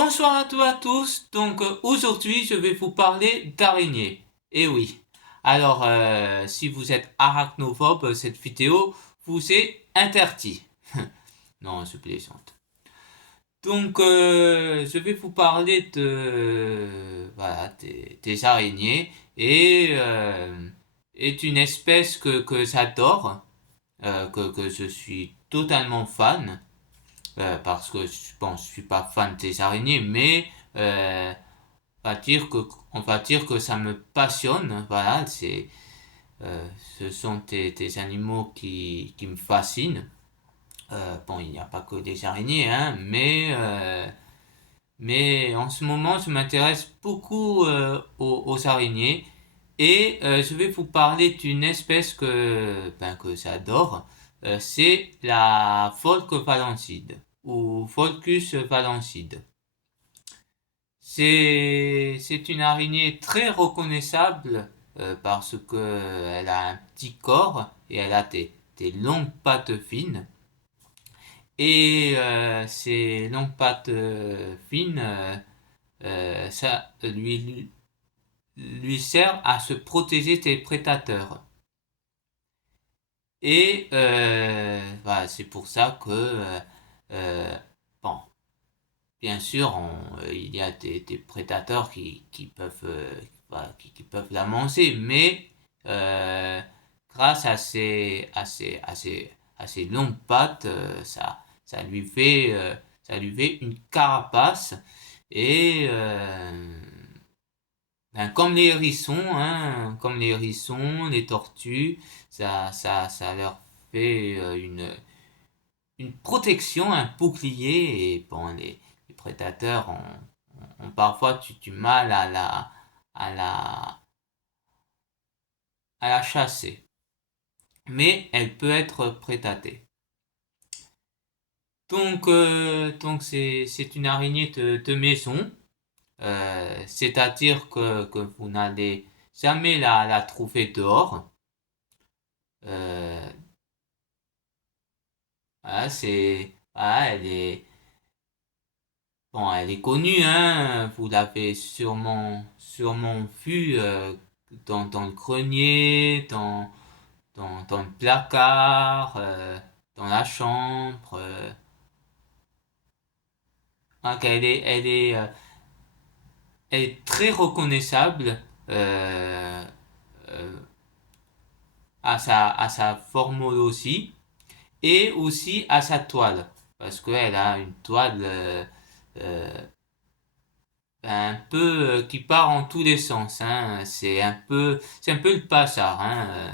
Bonsoir à tous aujourd'hui je vais vous parler d'araignées. Eh oui. Alors si vous êtes arachnophobe, cette vidéo vous est interdite. Non, je plaisante. Je vais vous parler des araignées et d'une espèce que j'adore, que je suis totalement fan. Parce que bon, je suis pas fan des araignées, mais on va dire que ça me passionne. Voilà, euh, ce sont des animaux qui me fascinent. Bon, il n'y a pas que des araignées, hein, mais en ce moment, je m'intéresse beaucoup aux araignées et je vais vous parler d'une espèce que j'adore. C'est la Pholque valancide ou Pholcus valancide. C'est une araignée très reconnaissable parce que elle a un petit corps et elle a des longues pattes fines. Et ces longues pattes fines, ça lui sert à se protéger des prédateurs. Et voilà, c'est pour ça que, euh, bon, bien sûr, il y a des prédateurs qui peuvent, voilà, qui peuvent la manger, mais grâce à ses longues pattes, ça lui fait une carapace et ben, comme les hérissons, les tortues, ça leur fait une protection, un bouclier, et bon, les prédateurs ont parfois du mal à la chasser. Mais elle peut être prédatée. C'est une araignée de maison, c'est-à-dire que vous n'allez jamais la trouver dehors. Euh, bon, elle est connue, hein, vous l'avez sûrement vue dans le grenier, dans le placard, dans la chambre. Donc elle est très reconnaissable euh, à sa formule et aussi à sa toile, parce qu'elle a une toile euh, un peu qui part en tous les sens, hein. C'est un peu le passard, hein.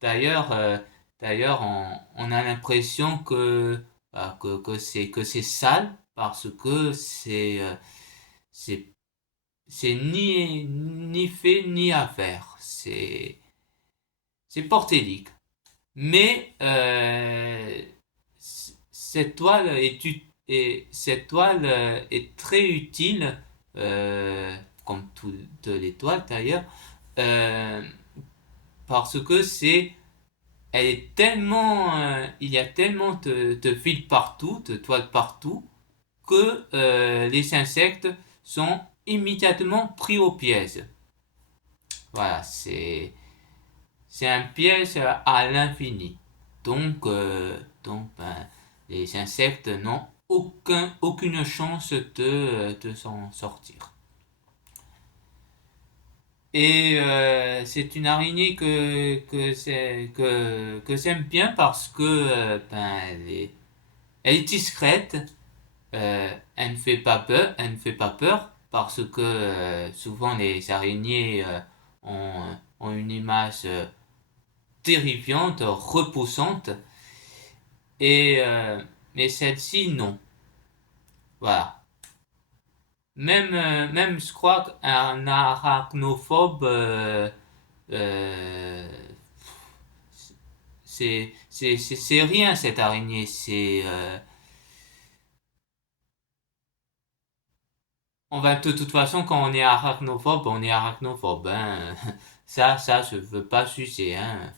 D'ailleurs, d'ailleurs, on a l'impression que c'est sale parce que c'est, c'est ni fait ni à faire. C'est portélique. Mais cette toile est très utile, comme toutes les toiles d'ailleurs, euh, parce que elle est tellement, il y a tellement de fils partout, de toiles partout, que les insectes sont immédiatement pris au piège. Voilà, c'est un piège à l'infini. Ben, les insectes n'ont aucune chance de s'en sortir. Et c'est une araignée que j'aime bien parce que ben, elle est discrète, elle ne fait pas peur parce que souvent les araignées ont une image terrifiante, repoussante, et mais celle-ci non. Voilà. Même je crois qu'un arachnophobe, euh, c'est rien cette araignée. On va de toute façon quand on est arachnophobe. Hein. Ça, je veux pas sucer. Hein.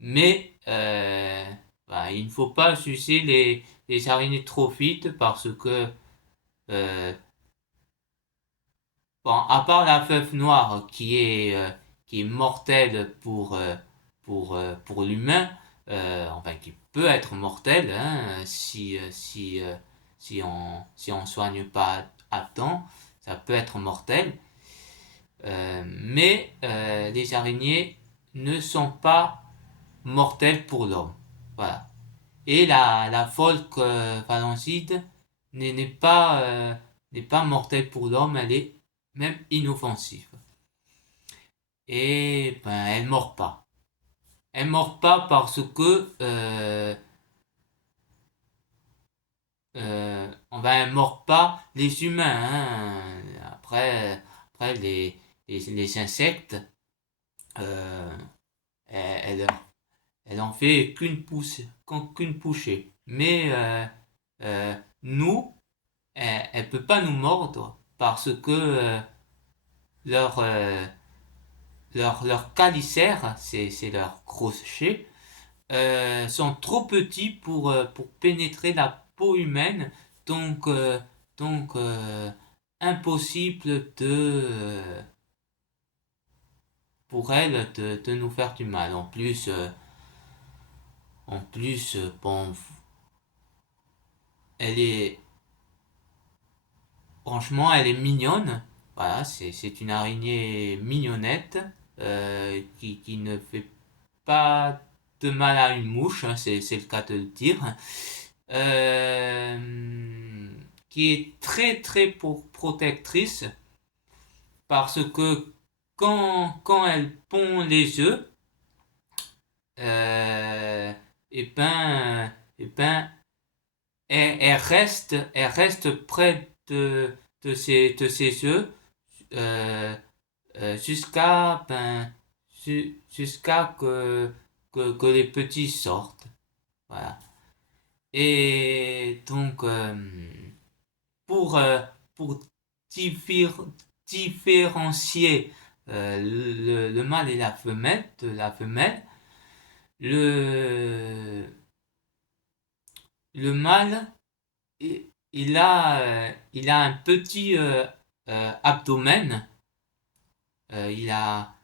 Mais bah, il ne faut pas sucer les araignées trop vite parce que Euh, bon, à part la fève noire qui est mortelle pour l'humain, enfin qui peut être mortelle hein, si on soigne pas à temps, ça peut être mortel. Mais les araignées ne sont pas mortelles pour l'homme. Voilà. Et la Folk phalangiide n'est pas mortelle pour l'homme, elle est même inoffensive. Et ben, elle mord pas. Elle mord pas parce que elle mord pas les humains. Hein. Après les insectes, euh, elle, elle en fait qu'une poussée. Mais euh, nous, elle peut pas nous mordre parce que leur, euh, leur calicères, c'est leur crochet, sont trop petits pour pénétrer la peau humaine, donc, euh, donc impossible pour elles de nous faire du mal. En plus, bon, elle est, franchement, elle est mignonne. Voilà, c'est une araignée mignonnette qui ne fait pas de mal à une mouche, hein, c'est le cas de le dire. Qui est très très protectrice parce que quand elle pond les œufs, euh, et ben, et ben, elle reste près de ses œufs euh, jusqu'à que les petits sortent. Voilà. Et donc, pour différencier le mâle et la femelle de la femelle, le, le mâle, il a un petit abdomen, il a,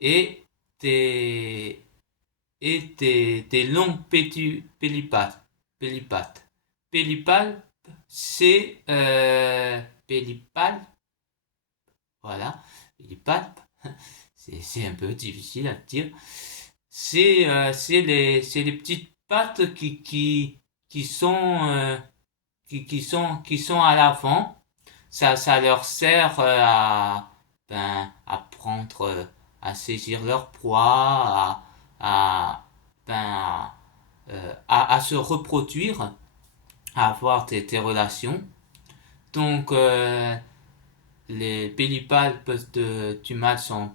et des, des longues pélipates. Pélipalpes, c'est pélipalpes, voilà, pélipalpes, c'est un peu difficile à dire. C'est les petites pattes qui sont à l'avant. Ça leur sert à prendre, à saisir leur proie, ben, à se reproduire, à avoir des relations. Donc, les pédipalpes du mâle sont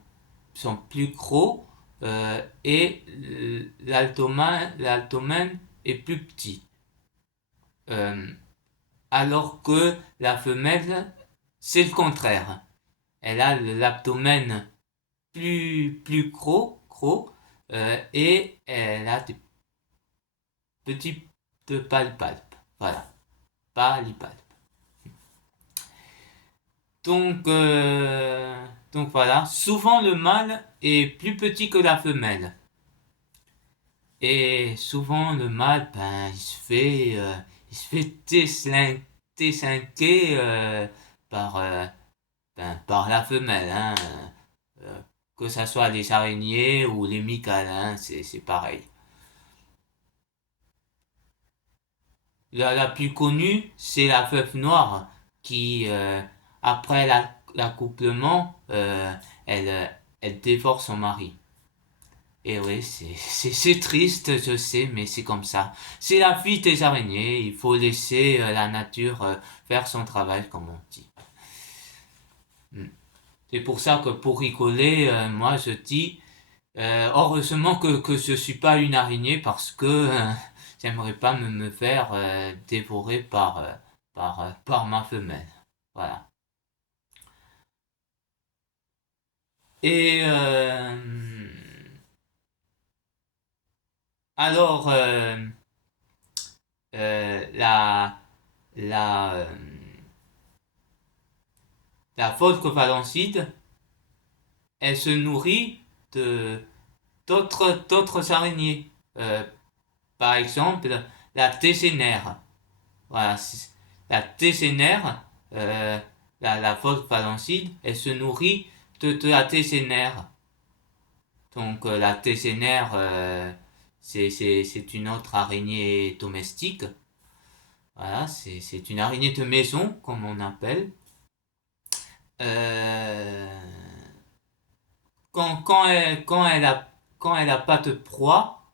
plus gros et l'abdomen est plus petit. Euh, alors que la femelle, c'est le contraire. Elle a l'abdomen plus gros et elle a des petits palpalpes. Voilà, palipalpes. Donc, donc voilà, souvent le mâle est plus petit que la femelle. Et souvent le mâle, ben, il se fait désinguer par la femelle. Hein. Euh, que ça soit les araignées ou les micales, hein, c'est pareil. La plus connue, c'est la veuve noire qui, après l'accouplement, elle dévore son mari. Et oui, c'est triste, je sais, mais c'est comme ça. C'est la vie des araignées, il faut laisser la nature faire son travail, comme on dit. Hmm. C'est pour ça que pour rigoler, moi je dis, heureusement que je suis pas une araignée parce que j'aimerais pas me faire dévorer par ma femelle. Voilà. Et alors, la, la, la phosphophalancide, elle se nourrit de d'autres araignées. Par exemple, la técénaire. Voilà, la técénaire, la phosphophalancide, elle se nourrit de la técénaire. Donc la técénaire, c'est une autre araignée domestique. Voilà, c'est une araignée de maison, comme on appelle. Euh, quand elle a pas de proie,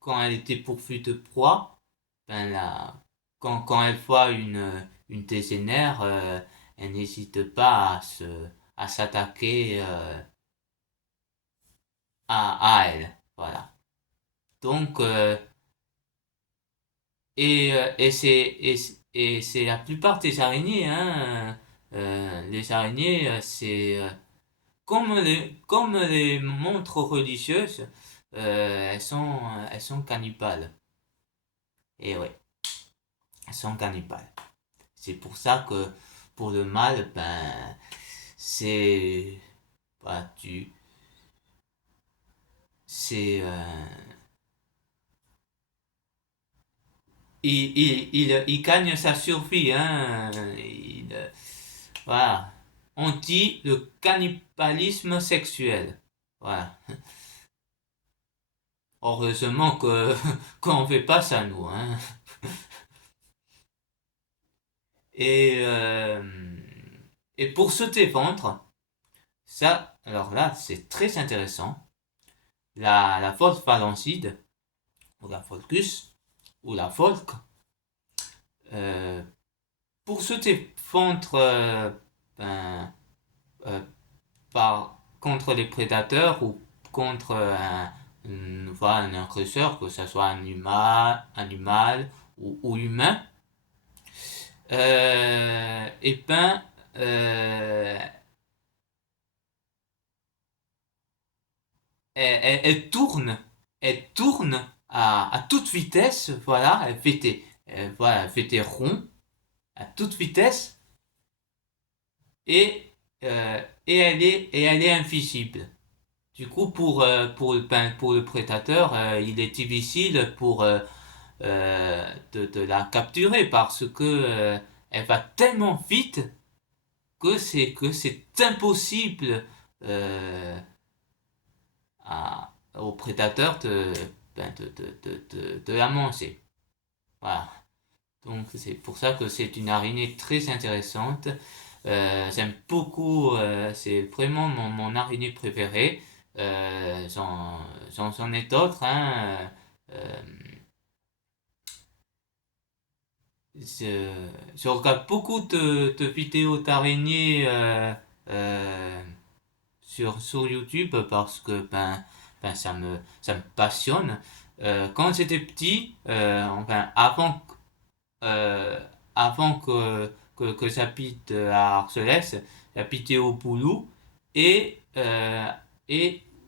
quand elle était pourvue de proie, ben là, quand elle voit une técénaire, elle n'hésite pas à s'attaquer à elle. Voilà. Donc, et c'est la plupart des araignées, hein. Les araignées, comme les montres religieuses, elles sont cannibales. Et ouais, elles sont cannibales. C'est pour ça que pour le mâle, ben, c'est, bah, c'est, il gagne sa survie, hein. Voilà. On dit le cannibalisme sexuel. Voilà. Heureusement que qu'on fait pas ça nous, hein. Et et pour se défendre, ça, alors là, c'est très intéressant. La phosphophalancide ou la Folcus ou la Folk, euh, pour se défendre ben, euh, contre les prédateurs ou contre voilà, un agresseur, que ce soit animal ou humain, et ben, euh, elle tourne à toute vitesse, voilà, voilà, elle fait des ronds à toute vitesse et, et elle est invisible. Du coup, pour le prédateur, il est difficile de la capturer parce que elle va tellement vite que c'est impossible au prédateur de la manger. Voilà. Donc c'est pour ça que c'est une araignée très intéressante. J'aime beaucoup, c'est vraiment mon araignée préférée. J'en ai d'autres, hein. Euh, je, je regarde beaucoup de vidéos d'araignées sur YouTube parce que ça me passionne. Quand j'étais petit, euh, avant que j'habite à Arcelès, j'habitais au Boulou et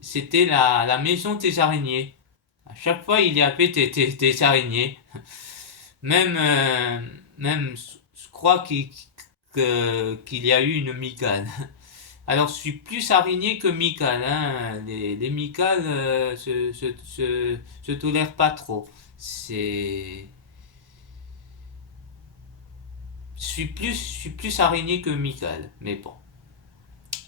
c'était la maison des araignées. À chaque fois, il y avait des araignées. Même, même, je crois qu'il y a eu une micale. Alors, je suis plus araignée que micale, hein. Les micales se tolèrent pas trop. C'est, je suis plus araignée que micale. Mais bon,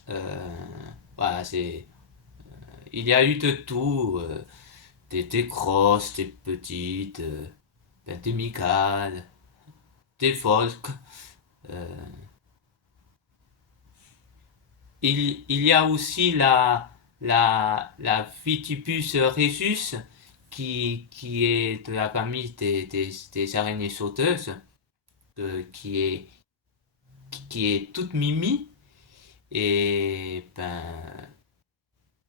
euh, voilà, il y a eu de tout. Des grosses, des petites, des micales, des folk. Euh, il y a aussi la Phytipus rhesus qui est de la famille des araignées sauteuses, qui qui est toute mimi et ben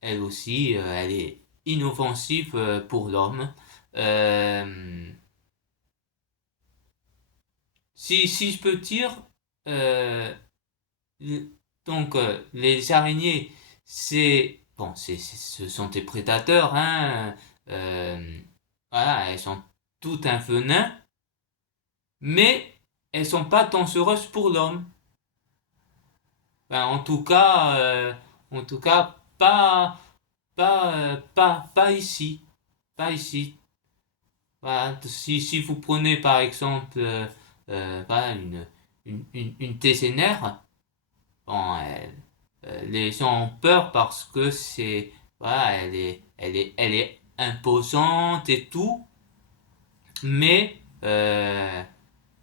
elle aussi elle est inoffensive pour l'homme. Euh, si je peux dire, euh, donc les araignées, ce sont des prédateurs, hein. euh, voilà, elles sont tout un venin, mais elles sont pas dangereuses pour l'homme. Ben, en tout cas, pas ici. Pas ici. Voilà, si vous prenez par exemple voilà, une TCNR, bon, les gens ont peur parce que c'est, voilà, elle est imposante et tout, mais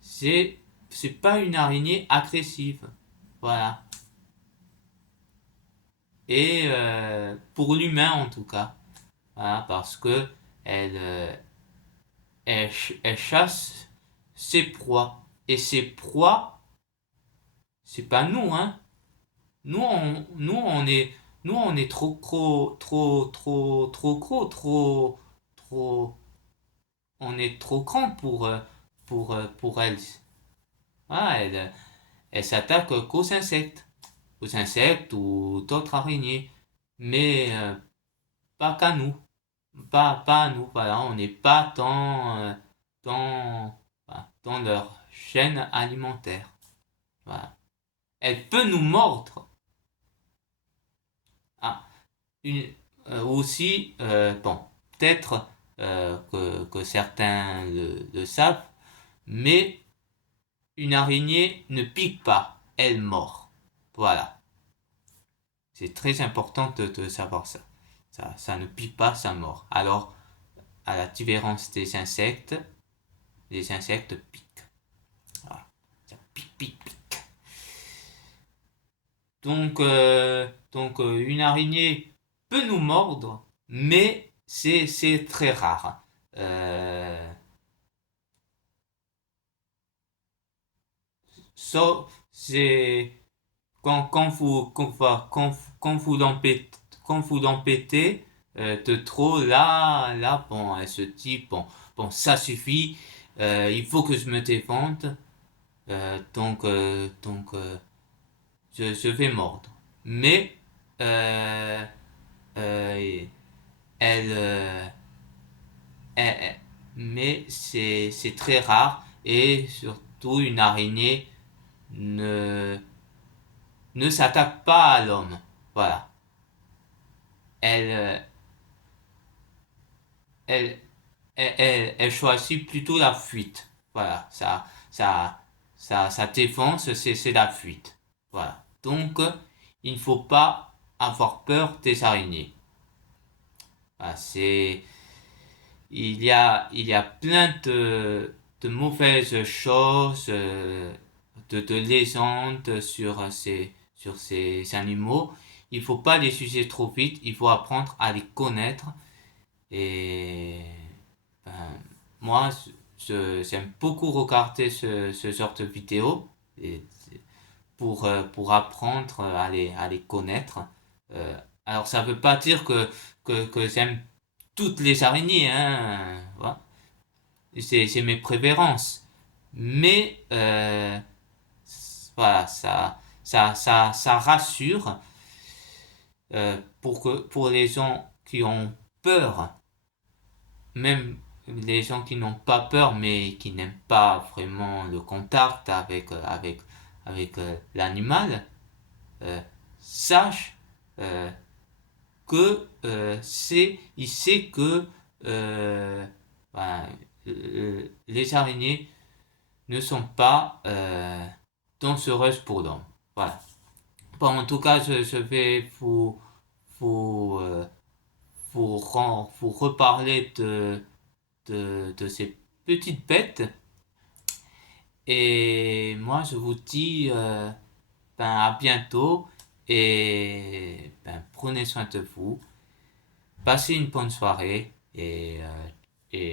c'est, c'est pas une araignée agressive. Voilà. Et pour l'humain en tout cas. Voilà, parce que elle, elle chasse ses proies. Et ses proies, c'est pas nous, hein. Nous, on est trop gros, trop, on est trop grand pour elle. Ah, elle s'attaque qu'aux insectes. Aux insectes ou d'autres araignées. Mais pas qu'à nous. Pas à nous. Voilà, on n'est pas dans, voilà, dans leur chaîne alimentaire. Voilà. Elle peut nous mordre. Ah, une, aussi, bon, peut-être que certains le savent, mais une araignée ne pique pas, elle mord. Voilà. C'est très important de savoir ça. Ça ne pique pas, ça mord. Alors, à la différence des insectes, les insectes piquent. Voilà. Ça pique, pique, pique. Une araignée peut nous mordre, mais c'est très rare. Euh, c'est quand vous l'empêtez, de trop, là, bon, elle se dit, bon, ça suffit, il faut que je me défende, je vais mordre. Mais, euh, euh, elle, elle- elle- mais c'est très rare et surtout une araignée ne, ne s'attaque pas à l'homme. Voilà. Elle, elle, elle choisit plutôt la fuite. Voilà. Sa défense, c'est la fuite. Voilà. Donc, il ne faut pas avoir peur des araignées. Voilà, il y a plein de mauvaises choses, de légendes sur ces animaux. Il faut pas les juger trop vite, il faut apprendre à les connaître. Et ben, moi, j'aime beaucoup regarder ce genre de vidéos et pour apprendre à les connaître. Euh, alors, ça veut pas dire que j'aime toutes les araignées, hein, voilà. C'est mes préférences. Mais voilà, ça rassure pour les gens qui ont peur, même les gens qui n'ont pas peur mais qui n'aiment pas vraiment le contact avec l'animal, euh, sache euh, que il sait que ben, les araignées ne sont pas dangereuses pour l'homme. Voilà. Bon, en tout cas, je vais vous, vous reparler de ces petites bêtes. Et moi, je vous dis ben, à bientôt et ben, prenez soin de vous. Passez une bonne soirée et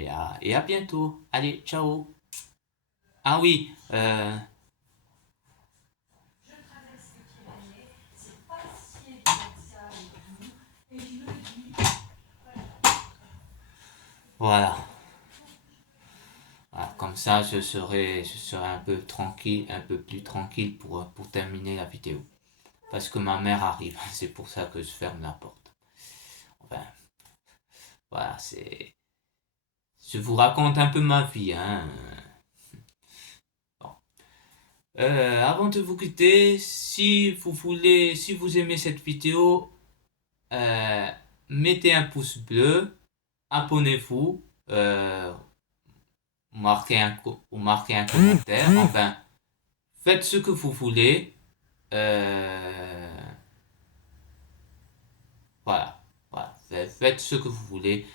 à bientôt. Allez, ciao. Ah oui, voilà. Voilà, comme ça, je serai un peu tranquille, un peu plus tranquille pour terminer la vidéo. Parce que ma mère arrive, c'est pour ça que je ferme la porte. Enfin, voilà, je vous raconte un peu ma vie, hein. Bon. Avant de vous quitter, si vous aimez cette vidéo, euh, mettez un pouce bleu, abonnez-vous, ou marquez un commentaire. Enfin, faites ce que vous voulez. Euh, voilà, voilà. Faites ce que vous voulez.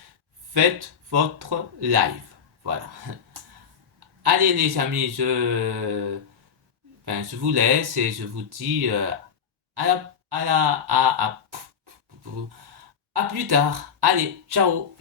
Faites votre live. Voilà. Allez les amis, je vous laisse et je vous dis à la, à plus tard. Allez, ciao.